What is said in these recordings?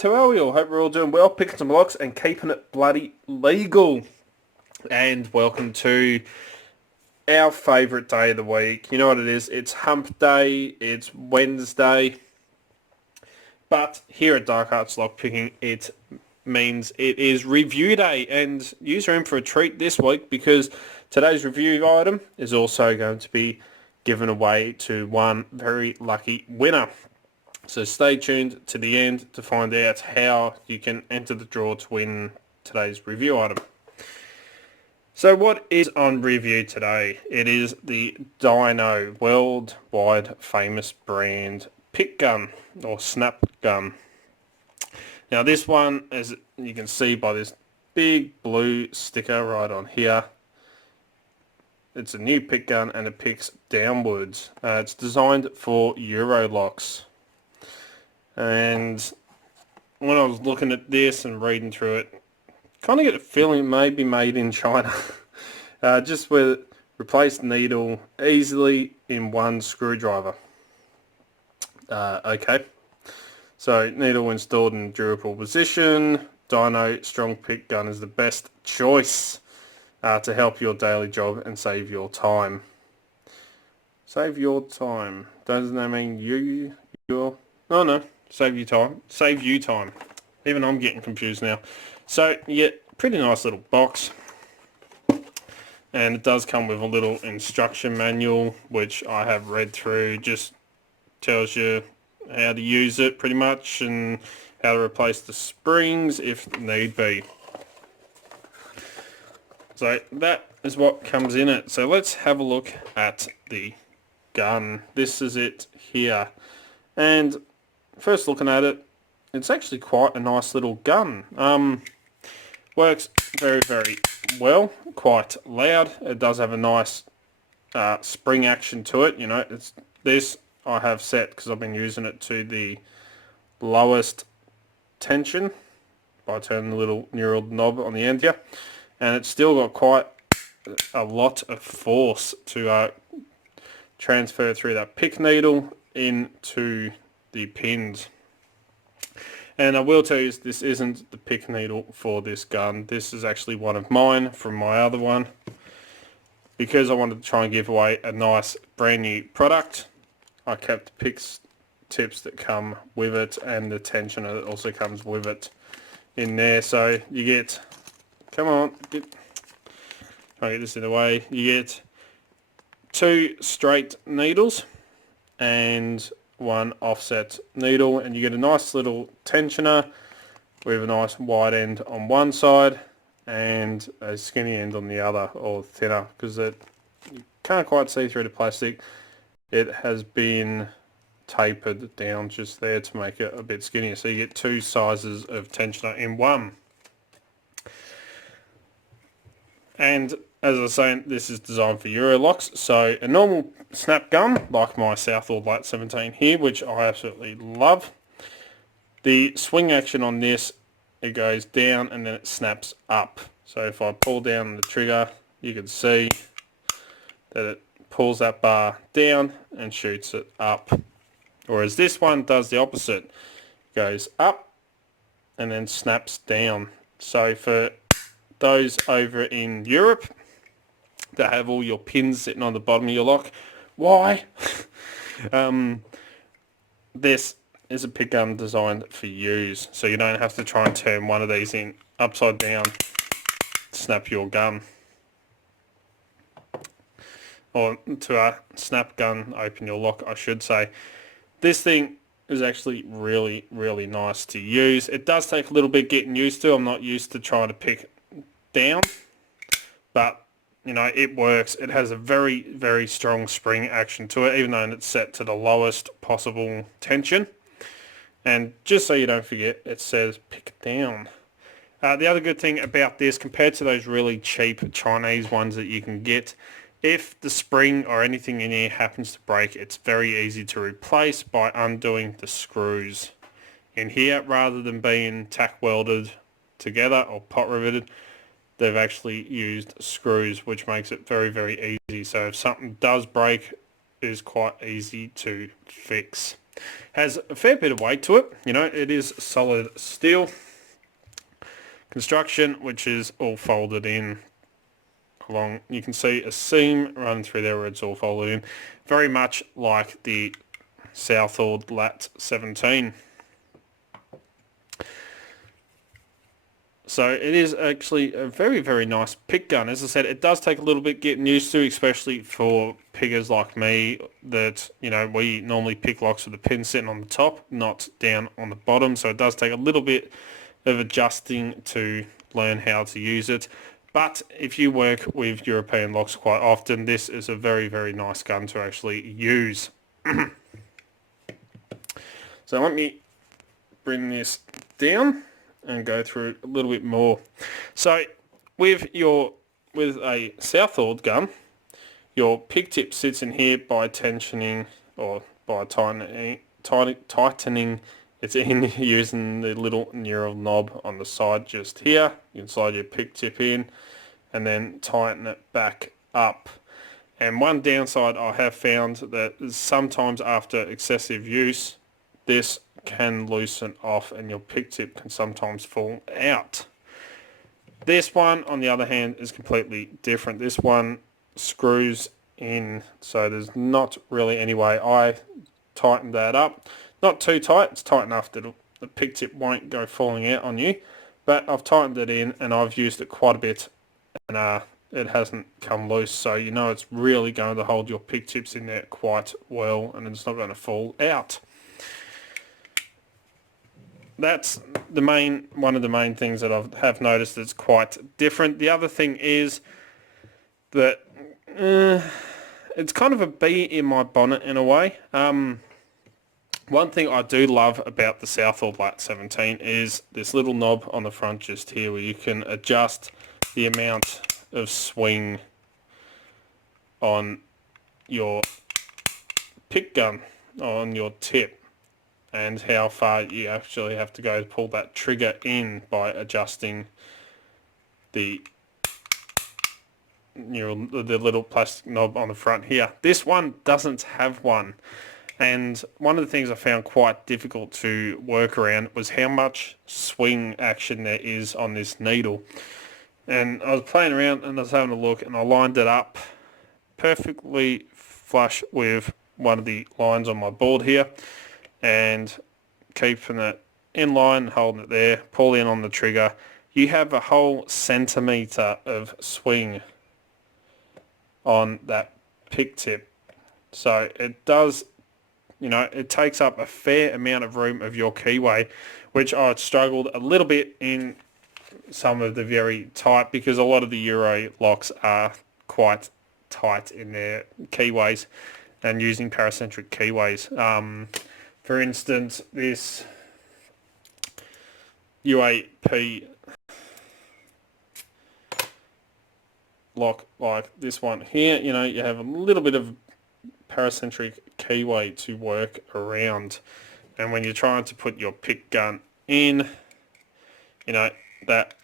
to all. We all hope we're all doing well, picking some locks and keeping it bloody legal. And welcome to our favourite day of the week. You know what it is? It's hump day, it's Wednesday. But here at Dark Arts Lockpicking, it means it is review day. And you're in for a treat this week because today's review item is also going to be given away to one very lucky winner. So stay tuned to the end to find out how you can enter the draw to win today's review item. So what is on review today? It is the Dino worldwide famous brand pick gun or snap gun. Now this one, as you can see by this big blue sticker right on here, it's a new pick gun and it picks downwards. It's designed for Euro locks. And when I was looking at this and reading through it, kind of get a feeling it may be made in China. Just with replace needle easily in one screwdriver. Okay. So needle installed in durable position. Dino strong pick gun is the best choice to help your daily job and save your time. Save your time. Doesn't that mean your... Oh no. Save you time. Save you time. Even I'm getting confused now. So you get a pretty nice little box. And it does come with a little instruction manual, which I have read through. Just tells you how to use it pretty much and how to replace the springs if need be. So that is what comes in it. So let's have a look at the gun. This is it here. And first looking at it, it's actually quite a nice little gun. Works very, very well, quite loud. It does have a nice spring action to it. You know, it's this I have set because I've been using it to the lowest tension by turning the little neural knob on the end here. And it's still got quite a lot of force to transfer through that pick needle into the pins. And I will tell you, this isn't the pick needle for this gun. This is actually one of mine from my other one, because I wanted to try and give away a nice brand new product. I kept the pick tips that come with it and the tensioner that also comes with it in there. So you get, come on, try and get this in the way. You get 2 straight needles and 1 offset needle, and you get a nice little tensioner with a nice wide end on one side and a skinny end on the other, or thinner, because you can't quite see through the plastic. It has been tapered down just there to make it a bit skinnier, so you get 2 sizes of tensioner in one. And as I was saying, this is designed for Euro locks. So a normal snap gun, like my Southall Lat 17 here, which I absolutely love. The swing action on this, it goes down and then it snaps up. So if I pull down the trigger, you can see that it pulls that bar down and shoots it up. Whereas this one does the opposite. It goes up and then snaps down. So for those over in Europe that have all your pins sitting on the bottom of your lock, why? This is a pick gun designed for use, so you don't have to try and turn one of these in upside down to snap your gun, or to a snap gun open your lock, I should say. This thing is actually really, really nice to use. It does take a little bit getting used to. I'm not used to trying to pick down, but you know, it works. It has a very, very strong spring action to it, even though it's set to the lowest possible tension. And just so you don't forget, it says pick down. The other good thing about this, compared to those really cheap Chinese ones that you can get, if the spring or anything in here happens to break, it's very easy to replace by undoing the screws in here. Rather than being tack welded together or pot riveted, they've actually used screws, which makes it very, very easy. So if something does break, it is quite easy to fix. Has a fair bit of weight to it. You know, it is solid steel construction, which is all folded in along. You can see a seam running through there where it's all folded in, very much like the Southall Lat 17. So it is actually a very, very nice pick gun. As I said, it does take a little bit getting used to, especially for pickers like me that, you know, we normally pick locks with the pin sitting on the top, not down on the bottom. So it does take a little bit of adjusting to learn how to use it. But if you work with European locks quite often, this is a very, very nice gun to actually use. So let me bring this down and go through a little bit more. So with a Southall gun, your pick tip sits in here by tensioning or by tightening it's in using the little knurled knob on the side just here. You can slide your pick tip in and then tighten it back up. And one downside I have found that is sometimes after excessive use, this can loosen off and your pick tip can sometimes fall out. This one, on the other hand, is completely different. This one screws in, so there's not really any way. I tightened that up. Not too tight, it's tight enough that the pick tip won't go falling out on you, but I've tightened it in and I've used it quite a bit and it hasn't come loose, so you know it's really going to hold your pick tips in there quite well and it's not going to fall out. That's one of the main things that I have noticed that's quite different. The other thing is that it's kind of a bee in my bonnet in a way. One thing I do love about the Southall Lat 17 is this little knob on the front just here where you can adjust the amount of swing on your pick gun, on your tip, and how far you actually have to go to pull that trigger in by adjusting the little plastic knob on the front here. This one doesn't have one, and one of the things I found quite difficult to work around was how much swing action there is on this needle. And I was playing around and I was having a look and I lined it up perfectly flush with one of the lines on my board here, and keeping it in line, holding it there, pull in on the trigger. You have a whole centimetre of swing on that pick tip. So it does, you know, it takes up a fair amount of room of your keyway, which I struggled a little bit in some of the very tight, because a lot of the Euro locks are quite tight in their keyways and using paracentric keyways. For instance, this UAP lock like this one here, you know, you have a little bit of paracentric keyway to work around, and when you're trying to put your pick gun in, you know, that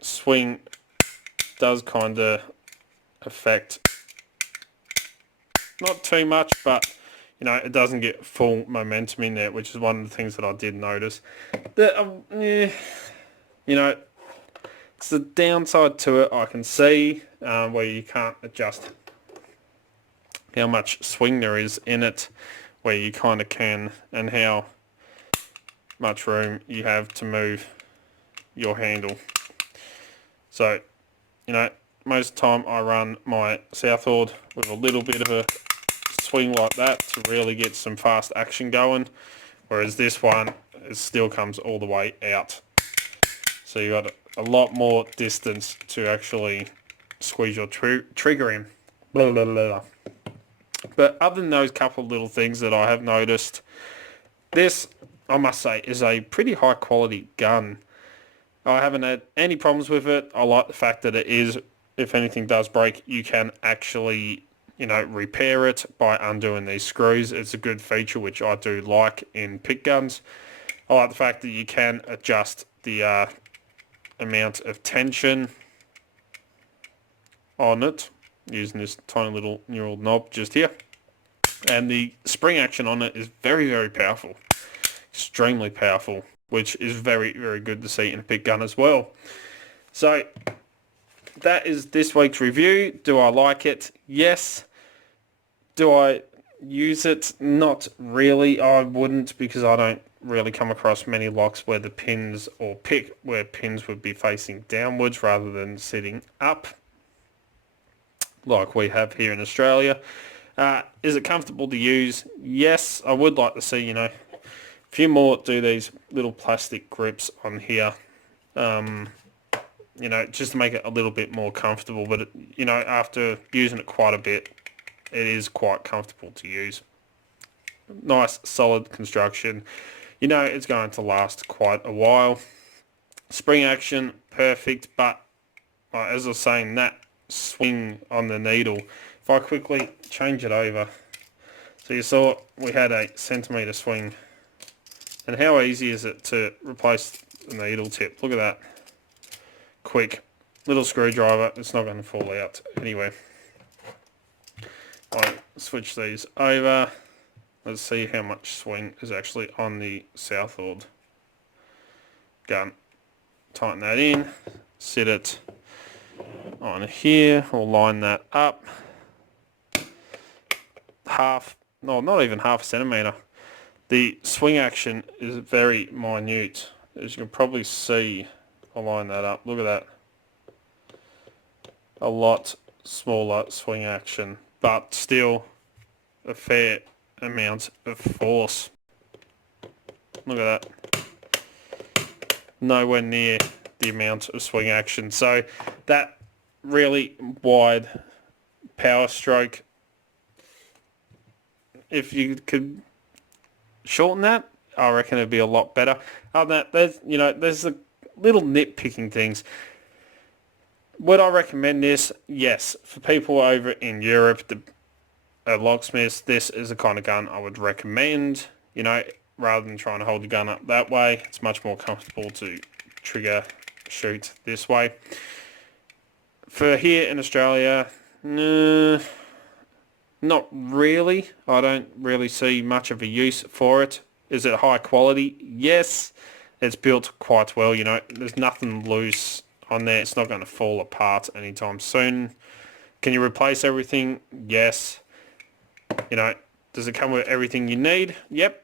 swing does kind of affect, not too much, but you know, it doesn't get full momentum in there, which is one of the things that I did notice. You know, it's the downside to it I can see, where you can't adjust how much swing there is in it, where you kind of can, and how much room you have to move your handle. So, you know, most of the time I run my Southall with a little bit of a swing like that to really get some fast action going, whereas this one, it still comes all the way out. So you got a lot more distance to actually squeeze your trigger in. Blah, blah, blah, blah. But other than those couple of little things that I have noticed, this, I must say, is a pretty high quality gun. I haven't had any problems with it. I like the fact that it is, if anything does break, you can actually, you know, repair it by undoing these screws. It's a good feature which I do like in pick guns. I like the fact that you can adjust the amount of tension on it using this tiny little knurled knob just here. And the spring action on it is very, very powerful. Extremely powerful, which is very, very good to see in a pick gun as well. So that is this week's review. Do I like it? Yes. Do I use it? Not really. I wouldn't, because I don't really come across many locks where the pins, or pick where pins would be facing downwards rather than sitting up, like we have here in Australia. Is it comfortable to use? Yes. I would like to see, a few more do these little plastic grips on here, just to make it a little bit more comfortable. But, after using it quite a bit, it is quite comfortable to use. Nice, solid construction. It's going to last quite a while. Spring action, perfect. But, as I was saying, that swing on the needle, if I quickly change it over. So you saw we had a centimetre swing. And how easy is it to replace the needle tip? Look at that. Quick. Little screwdriver. It's not going to fall out anyway. I'll switch these over. Let's see how much swing is actually on the Southwold gun. Tighten that in. Sit it on here. We'll line that up. Not even half a centimetre. The swing action is very minute. As you can probably see, I'll line that up. Look at that. A lot smaller swing action, but still a fair amount of force. Look at that. Nowhere near the amount of swing action. So that really wide power stroke, if you could shorten that, I reckon it'd be a lot better. Other than that, there's the little nitpicking things. Would I recommend this? Yes. For people over in Europe, the locksmiths, this is the kind of gun I would recommend. Rather than trying to hold your gun up that way, it's much more comfortable to trigger shoot this way. For here in Australia, not really. I don't really see much of a use for it. Is it high quality? Yes. It's built quite well, There's nothing loose on there. It's not going to fall apart anytime soon. Can you replace everything? Yes. Does it come with everything you need? Yep.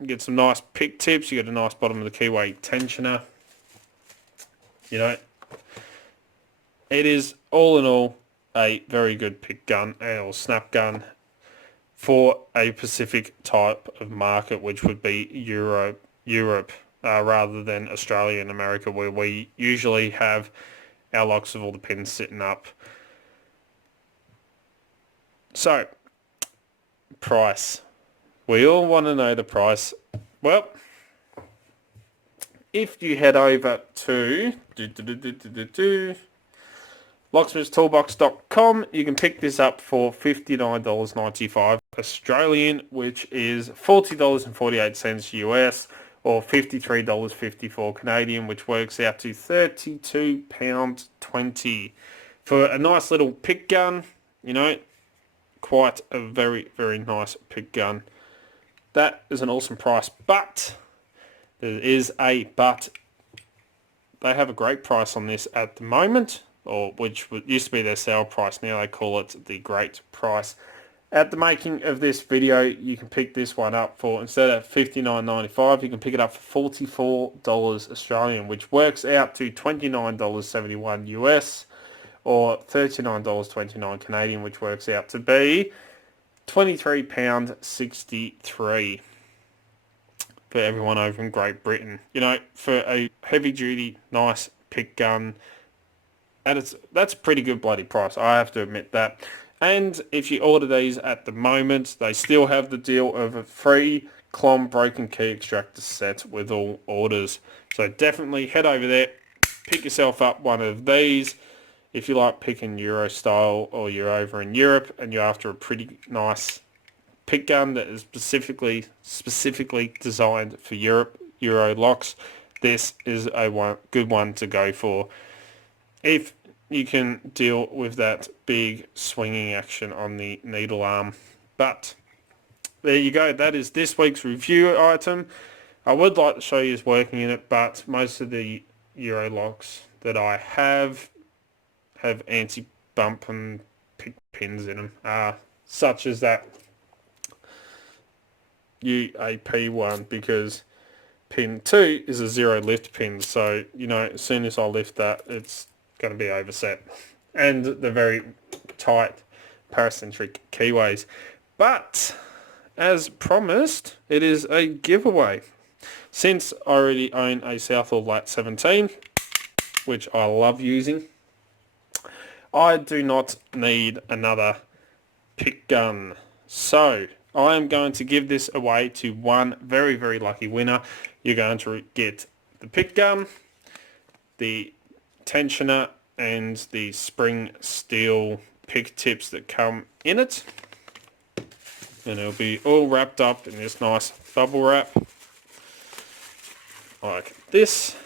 You get some nice pick tips. You get a nice bottom of the keyway tensioner. It is all in all a very good pick gun or snap gun for a specific type of market, which would be Europe, rather than Australia and America, where we usually have our locks of all the pins sitting up. So, price. We all want to know the price. Well, if you head over to locksmithstoolbox.com, you can pick this up for $59.95 Australian, which is $40.48 US, or $53.54 Canadian, which works out to £32.20 for a nice little pick gun. Quite a very, very nice pick gun. That is an awesome price, but there is a but. They have a great price on this at the moment, or which used to be their sale price. Now they call it the great price. At the making of this video, you can pick this one up for, instead of $59.95, you can pick it up for $44 Australian, which works out to $29.71 US, or $39.29 Canadian, which works out to be £23.63 for everyone over in Great Britain. For a heavy-duty, nice pick gun, that's a pretty good bloody price, I have to admit that. And if you order these at the moment, they still have the deal of a free Clom broken key extractor set with all orders. So definitely head over there, pick yourself up one of these. If you like picking Euro style, or you're over in Europe and you're after a pretty nice pick gun that is specifically designed for Euro locks, this is a good one to go for. If you can deal with that big swinging action on the needle arm. But there you go. That is this week's review item. I would like to show you is working in it, but most of the Euro locks that I have anti-bump and pick pins in them, such as that UAP one, because pin 2 is a 0 lift pin, so you know as soon as I lift that it's going to be overset, and the very tight paracentric keyways. But as promised, it is a giveaway. Since I already own a Southall Lat 17, which I love using, I do not need another pick gun. So I am going to give this away to one very, very lucky winner. You're going to get the pick gun, the tensioner, and the spring steel pick tips that come in it. And it'll be all wrapped up in this nice bubble wrap like this.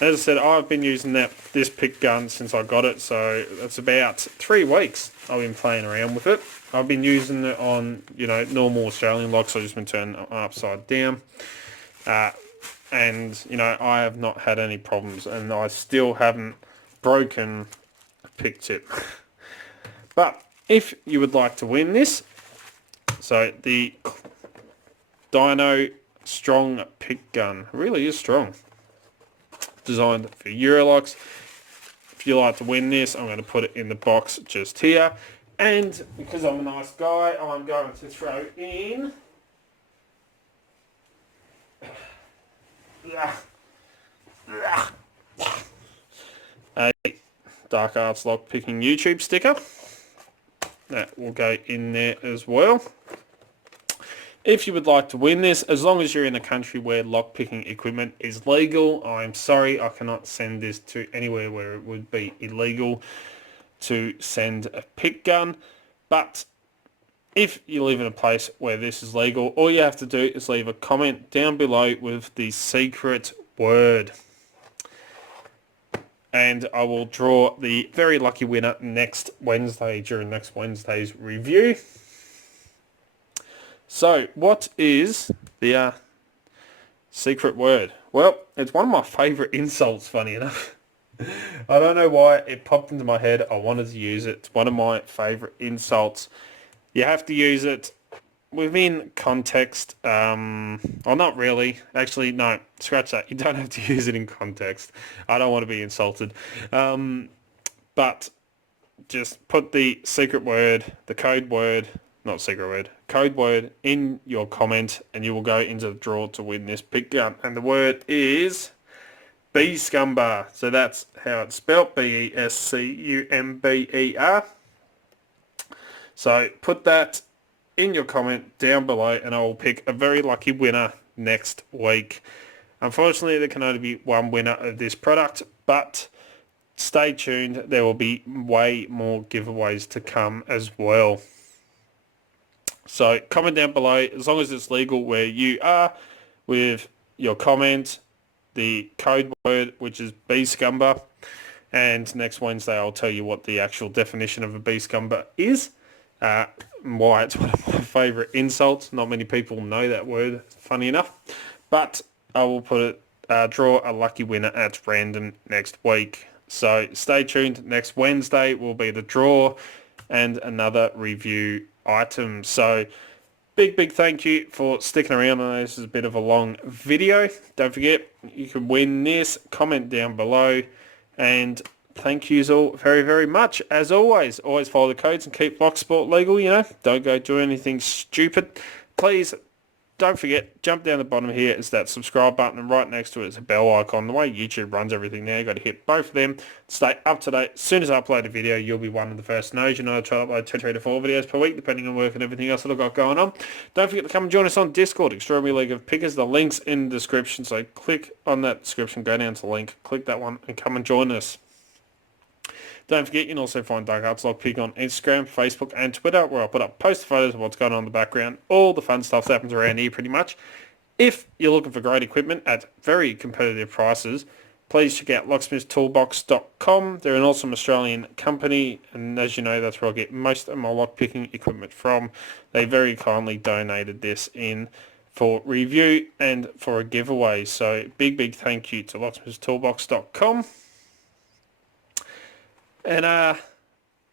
As I said, I've been using this pick gun since I got it, so that's about 3 weeks I've been playing around with it. I've been using it on, you know, normal Australian locks. I've just been turning it upside down. And, you know, I have not had any problems, and I still haven't broken a pick tip. But if you would like to win this, so the Dino Strong pick gun really is strong. Designed for Eurolocks. If you like to win this, I'm going to put it in the box just here. And because I'm a nice guy, I'm going to throw in a Dark Arts Lock Picking YouTube sticker. That will go in there as well. If you would like to win this, as long as you're in a country where lockpicking equipment is legal, I'm sorry I cannot send this to anywhere where it would be illegal to send a pick gun. But if you live in a place where this is legal, all you have to do is leave a comment down below with the secret word. And I will draw the very lucky winner next Wednesday during next Wednesday's review. So, what is the secret word? Well, it's one of my favourite insults, funny enough. I don't know why it popped into my head. I wanted to use it. It's one of my favourite insults. You have to use it within context. Well, not really. Actually, no, scratch that. You don't have to use it in context. I don't want to be insulted. But just put the secret word, the code word, not secret word, code word in your comment, and you will go into the draw to win this pick gun. And the word is Bescumber. So that's how it's spelled, Bescumber. So put that in your comment down below, and I will pick a very lucky winner next week. Unfortunately, there can only be one winner of this product, but stay tuned. There will be way more giveaways to come as well. So comment down below, as long as it's legal where you are, with your comment, the code word, which is Bescumber. And next Wednesday I'll tell you what the actual definition of a Bescumber is. Why it's one of my favourite insults. Not many people know that word, funny enough. But I will put it, draw a lucky winner at random next week. So stay tuned. Next Wednesday will be the draw and another review item. So big thank you for sticking around. I know this is a bit of a long video. Don't forget, you can win this. Comment down below. And thank yous all very, very much. As always follow the codes and keep Locksport legal, you know. Don't go do anything stupid. Please don't forget, jump down the bottom here is that subscribe button, and right next to it is a bell icon. The way YouTube runs everything now, you've got to hit both of them to stay up to date. As soon as I upload a video, you'll be one of the first to know. You know, I try to upload 2, 3 to 4 videos per week, depending on work and everything else that I've got going on. Don't forget to come and join us on Discord, Extraordinary League of Pickers. The link's in the description, so click on that description, go down to the link, click that one, and come and join us. Don't forget, you can also find Dark Arts Lock Pick on Instagram, Facebook, and Twitter, where I put up post photos of what's going on in the background. All the fun stuff that happens around here, pretty much. If you're looking for great equipment at very competitive prices, please check out locksmithtoolbox.com. They're an awesome Australian company, and as you know, that's where I get most of my lockpicking equipment from. They very kindly donated this in for review and for a giveaway. So big thank you to locksmithtoolbox.com. And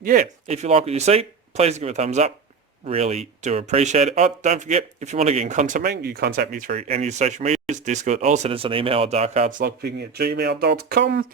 yeah, if you like what you see, please give it a thumbs up. Really do appreciate it. Oh, don't forget, if you want to get in contact with me, you contact me through any social medias, Discord, or send us an email at darkartslockpicking@gmail.com,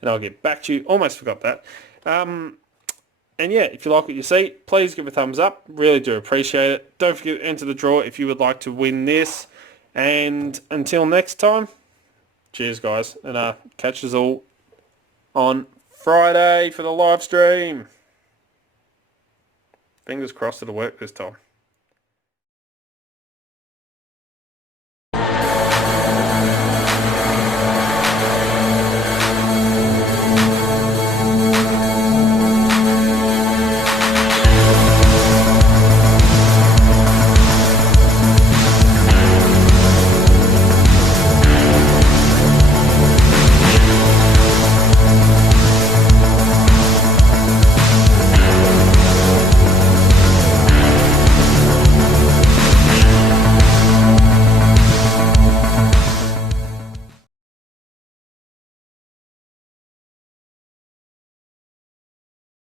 and I'll get back to you. Almost forgot that. And yeah, if you like what you see, please give it a thumbs up. Really do appreciate it. Don't forget to enter the draw if you would like to win this. And until next time, cheers guys, and catch us all on Friday for the live stream. Fingers crossed it'll work this time.